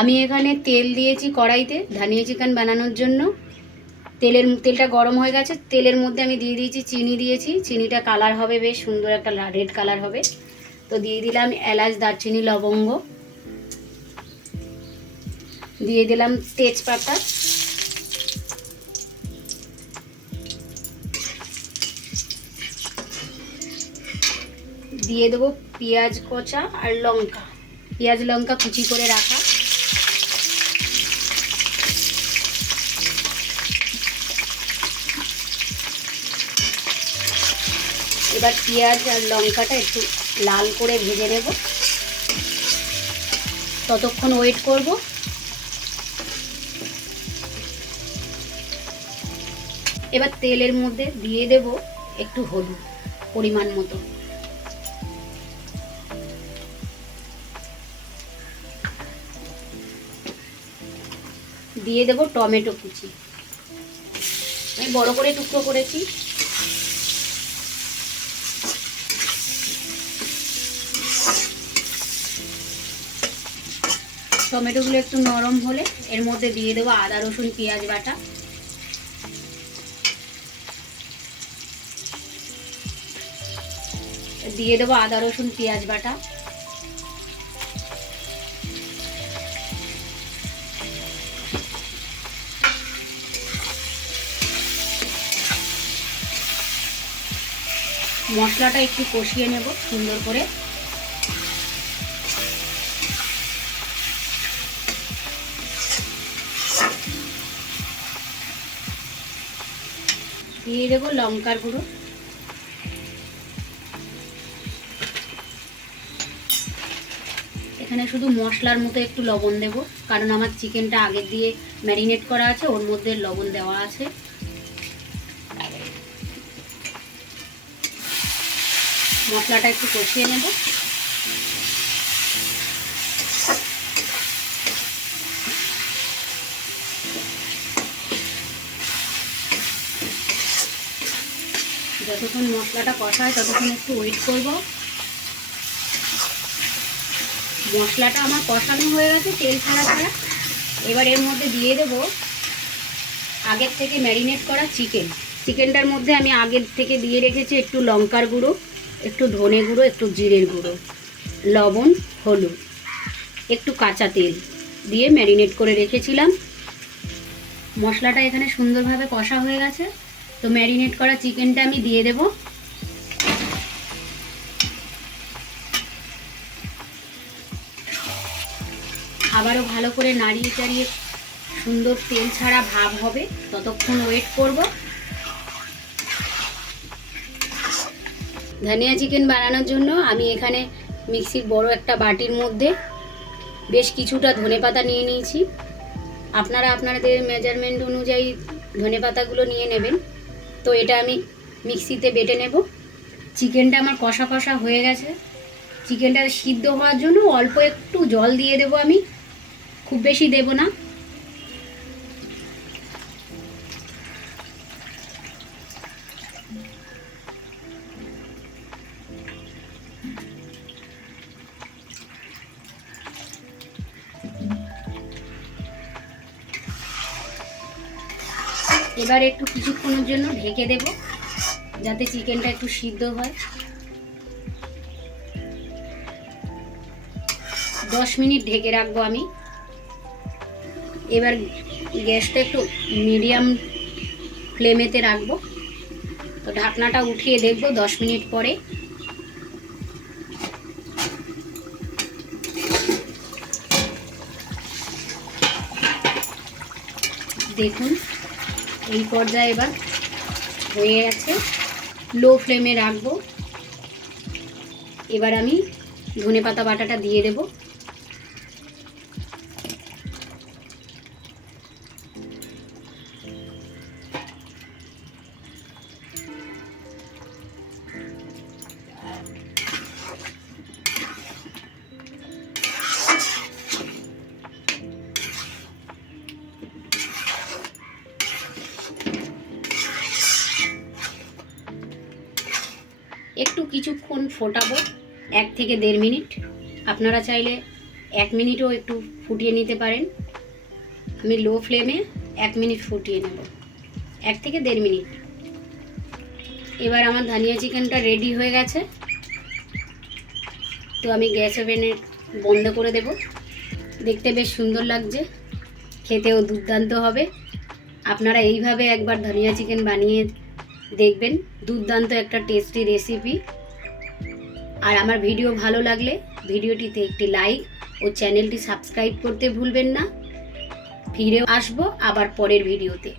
আমি এখানে তেল দিয়েছি কড়াইতে ধনিয়া চিকেন বানানোর জন্য। তেলটা গরম হয়ে গেছে। তেলের মধ্যে আমি দিয়ে দিয়েছি চিনি দিয়েছি। চিনিটা কালার হবে, বেশ সুন্দর একটা রেড কালার হবে। তো দিয়ে দিলাম এলাচ, দারচিনি, লবঙ্গ, দিয়ে দিলাম তেজপাতা, দিয়ে দেবো পেঁয়াজ কচা আর লঙ্কা, পেঁয়াজ লঙ্কা কুচি করে রাখা। এবার পেঁয়াজ আর লঙ্কাটা একটু লাল করে ভেজে নেব, ততক্ষণ ওয়েট করব। এবার তেলের মধ্যে দিয়ে দেব একটু হলুদ পরিমাণ মতো, দিয়ে দেব টমেটো কুচি, আমি বড় করে টুকরো করেছি। টমেটোগুলো একটু নরম হলে এর মধ্যে দিয়ে দেবো আদা রসুন পেঁয়াজ বাটা, দিয়ে দেবো আদা রসুন পেঁয়াজ বাটা, মশলাটা একটু কষিয়ে নেব সুন্দর করে। দিয়ে দেবো লঙ্কার গুঁড়ো, এখানে শুধু মশলার মতো একটু লবণ দেব, কারণ আমার চিকেনটা আগের দিয়ে ম্যারিনেট করা আছে, ওর মধ্যে লবণ দেওয়া আছে। মশলাটা একটু কষিয়ে নেব। যতক্ষণ মশলাটা কষা হয় ততক্ষণ একটু ওয়েট করব। মশলাটা আমার কষানো হয়ে গেছে তেল ছাড়া ছাড়া। এবার এর মধ্যে দিয়ে দেব আগের থেকে ম্যারিনেট করা চিকেনটার মধ্যে আমি আগের থেকে দিয়ে রেখেছি একটু লঙ্কার গুঁড়ো, একটু ধনে গুঁড়ো, একটু জিরের গুঁড়ো, লবণ, হলুদ, একটু কাঁচা তেল দিয়ে ম্যারিনেট করে রেখেছিলাম। মশলাটা এখানে সুন্দরভাবে কষা হয়ে গেছে। তো ম্যারিনেট করা চিকেনটা আমি দিয়ে দেব। আবারও ভালো করে নাড়িয়ে চাড়িয়ে সুন্দর তেল ছাড়া ভাব হবে ততক্ষণ ওয়েট করব। ধনিয়া চিকেন বানানোর জন্য আমি এখানে মিক্সির বড় একটা বাটির মধ্যে বেশ কিছুটা ধনেপাতা নিয়ে নিয়েছি। আপনারা আপনাদের মেজারমেন্ট অনুযায়ী ধনেপাতাগুলো নিয়ে নেবেন। তো এটা আমি মিক্সিতে বেটে নেব। চিকেনটা আমার কষা কষা হয়ে গেছে। চিকেনটা সিদ্ধ হওয়ার জন্য অল্প একটু জল দিয়ে দেব, আমি খুব বেশি দেব না। এবার একটু কিছুক্ষণের জন্য ঢেকে দেব যাতে চিকেনটা একটু সিদ্ধ হয়। 10 মিনিট ঢেকে রাখবো আমি। এবার গ্যাসটা একটু মিডিয়াম ফ্লেমেতে রাখবো। তো ঢাকনাটা উঠিয়ে দেখব 10 মিনিট পরে। দেখুন এই পর্যায়ে এবার হয়ে গেছে। লো ফ্লেমে রাখবো। এবার আমি ধনেপাতা বাটাটা দিয়ে দেব। একটু কিছুক্ষণ ফোটাবো, 1 থেকে 1.5 মিনিট। আপনারা চাইলে 1 মিনিটও একটু ফুটিয়ে নিতে পারেন। আমি লো ফ্লেমে 1 মিনিট ফুটিয়ে নেব, 1 থেকে 1.5 মিনিট। এবার আমার ধনিয়া চিকেনটা রেডি হয়ে গেছে, তো আমি গ্যাস ওভেনের বন্ধ করে দেব। দেখতে বেশ সুন্দর লাগছে, খেতেও দুর্দান্ত হবে। আপনারা এইভাবে একবার ধনিয়া চিকেন বানিয়ে দেখবেন, দুর্দান্ত একটা টেস্টি রেসিপি। আর আমার ভিডিও ভালো লাগলে ভিডিওটিতে একটি লাইক ও চ্যানেলটি সাবস্ক্রাইব করতে ভুলবেন না। ফিরে আসবো আবার পরের ভিডিওতে।